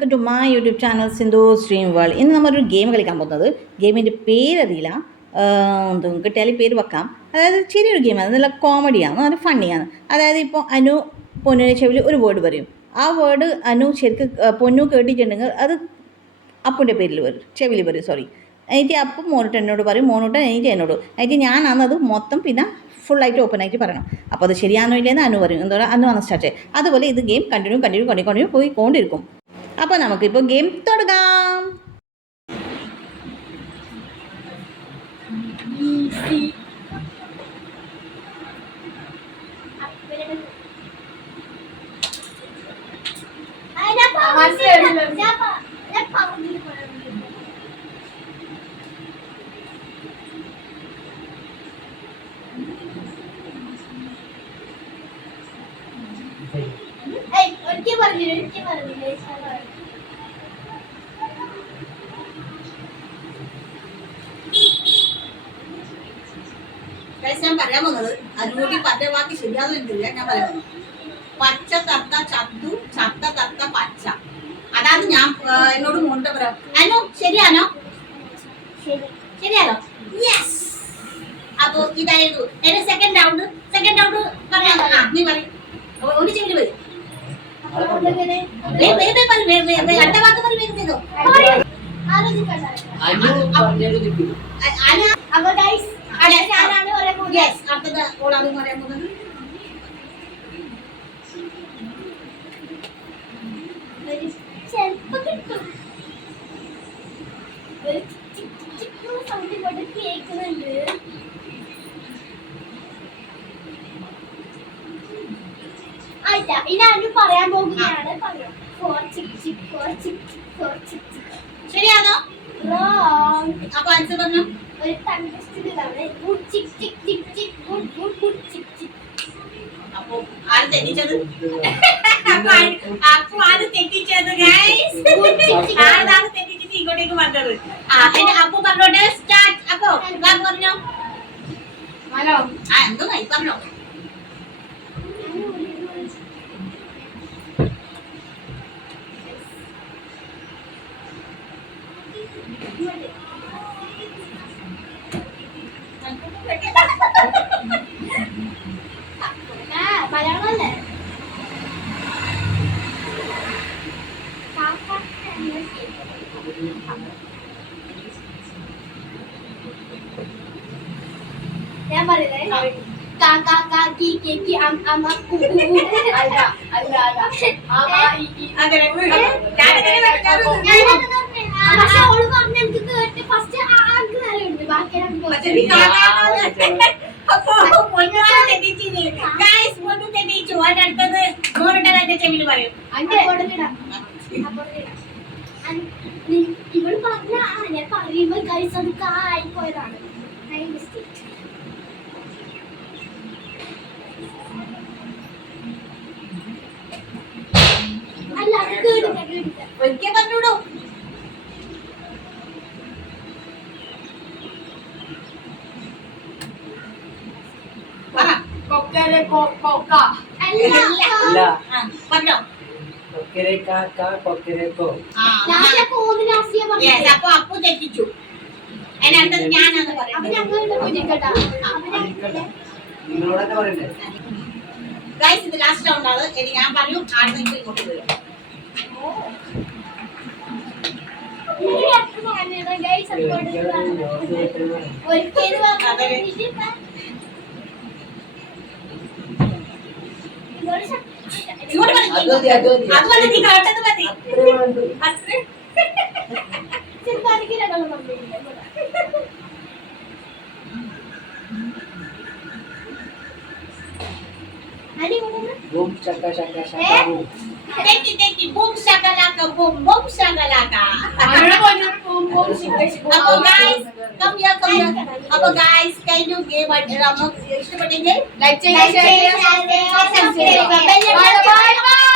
Welcome to my YouTube channel Sindhu stream world. ഇന്ന് നമ്മളൊരു game കളിക്കാൻ പോകുന്നത്. ഗെയിമിൻ്റെ പേരറിയില്ല, കിട്ടിയാൽ പേര് വെക്കാം. അതായത് ചെറിയൊരു ഗെയിമാണ്, നല്ല കോമഡിയാണ്, നല്ല ഫണ്ണിയാണ്. അതായത് ഇപ്പോൾ അനു പൊന്നുവിനെ ചെവിയിൽ ഒരു വേർഡ് പറയും. ആ വേർഡ് അനു ശരിക്കും പൊന്നു കേട്ടിട്ടുണ്ടെങ്കിൽ അത് അപ്പുൻ്റെ പേരിൽ വരും, ചെവിയിൽ വരും, സോറി. എനിക്ക് അപ്പം മോനോട്ട് എന്നോട് പറയും, മോനോട്ട് എനിക്ക് എന്നോട്. എനിക്ക് ഞാനാണത് മൊത്തം പിന്നെ ഫുള്ളായിട്ട് ഓപ്പൺ ആയിട്ട് പറയണം. അപ്പോൾ അത് ശരിയാണോ ഇല്ലെന്ന് അനു പറയും. എന്താ പറയുക, അനു ആണ് സ്റ്റാർട്ട്. അതുപോലെ ഇത് ഗെയിം കണ്ടിന്യൂ പോയിക്കൊണ്ടിരിക്കും. അപ്പോൾ നമുക്കിപ്പോൾ ഗെയിം തുടങ്ങാം. ഞാൻ പറയാൻ പോകുന്നത് അനുകൂടി പറഞ്ഞ വാക്ക് ശരിയാകുന്നില്ല. ഞാൻ പറയുന്നത് പച്ച തത്ത ചത്തു, ചത്ത തത്ത പച്ച. അതാണ് ഞാൻ എന്നോട് മോണ്ട പറയാം. അനു ശരിയാണോ? ശരിയാണോ? യെസ്. അപ്പൊ ഇതായിരുന്നു എന്റെ സെക്കൻഡ് റൗണ്ട് പറയാം. നീ പറയും ഒന്ന് ചെവില് വരും. അടുത്ത വാക്ക് പറയും. അടുത്തത് ഓളാണ് പറയാൻ പോകുന്നത്. ചെലപ്പോ കിട്ടും, ഒരു സൗണ്ട് കൊണ്ട് കേൾക്കുന്നുണ്ട്. ആയിട്ടാ ഇനി അനു പറയാൻ പോകുകയാണ്. ശരിയാണോ? അപ്പൊ ആൻസർ പറഞ്ഞു. ഒരു തണ്ടസ്റ്റിലാണ് ഗുഡ് ചിക് ചിക് ചിക് ചിക് ഗുഡ് ഗുഡ് ഗുഡ് ചിക് ചിക്. അപ്പൊ ആര് തെറ്റിച്ചത്? അപ്പൊ ആര് തെറ്റിച്ചത് ഗൈസ്? ആരാണ് തെറ്റിച്ചത്? ഇങ്ങോട്ടേക്ക് വന്നത്. അപ്പൊ പറഞ്ഞോട്ടെ, സ്റ്റാർട്ട്. അപ്പൊ വാക്ക് പറഞ്ഞോ. ഹലോ. എന്തോ പറഞ്ഞോ. മലയാളമല്ലേ? ഞാൻ പറയുന്നേ ഇവള് പറഞ്ഞ ഞാൻ പറയുമ്പോ ഗൈസ് അത് ആയിപ്പോയതാണ്. അല്ല ഒരിക്കൽ പറഞ്ഞൂടോ. പറഞ്ഞോ. അപ്പൊ അപ്പു തെറ്റിച്ചു. അതിനടുത്തത് ഞാനാണ് ഗൈസ്. ഇത് ലാസ്റ്റ് റൗണ്ട് ആണ്. ഇനി ഞാൻ പറയും, ആടുന്നെങ്കിൽ ഇങ്ങോട്ട് വരും. അതുപോലെ നീ കേട്ടത് മതി. Boom shaka shaka shaka boom. Teki boom shakalaka boom shakalaka. അപ്പൊ ഗൈസ് അപ്പൊ ഗൈസ് കഴിഞ്ഞു ഗെയിം ഇഷ്ടപ്പെട്ടെങ്കിൽ ലൈക്ക് ചെയ്യുക, ഷെയർ ചെയ്യുക, സബ്സ്ക്രൈബ് ചെയ്യുക.